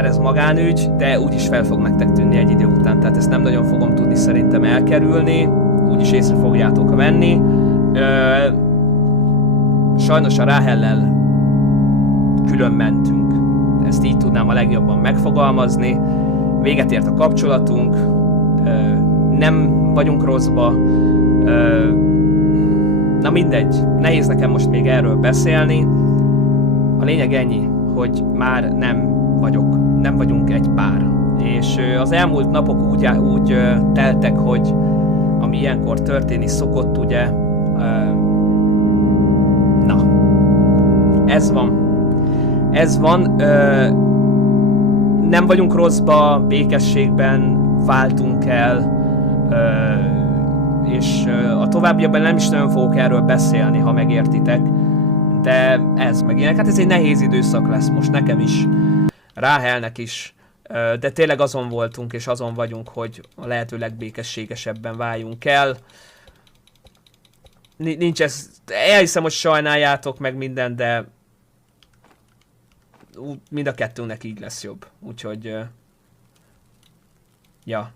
mert ez magánügy, de úgyis fel fog nektek tűnni egy idő után, tehát ezt nem nagyon fogom tudni szerintem elkerülni, úgyis észre fogjátok venni. Sajnos a Ráhellel külön mentünk, ezt így tudnám a legjobban megfogalmazni. Véget ért a kapcsolatunk, nem vagyunk rosszba, na mindegy, nehéz nekem most még erről beszélni. A lényeg ennyi, hogy már nem vagyunk egy pár. És az elmúlt napok úgy teltek, hogy ami ilyenkor történni szokott, ugye, na, ez van, nem vagyunk rosszba, békességben váltunk el, és a továbbiakban nem is nagyon fogok erről beszélni, ha megértitek, de ez meg ilyenek. Hát ez egy nehéz időszak lesz most nekem is, Ráhelnek is, de tényleg azon voltunk és azon vagyunk, hogy a lehető legbékességesebben váljunk el. Nincs ez, elhiszem, hogy sajnáljátok meg minden, de mind a kettőnknek így lesz jobb, úgyhogy ja.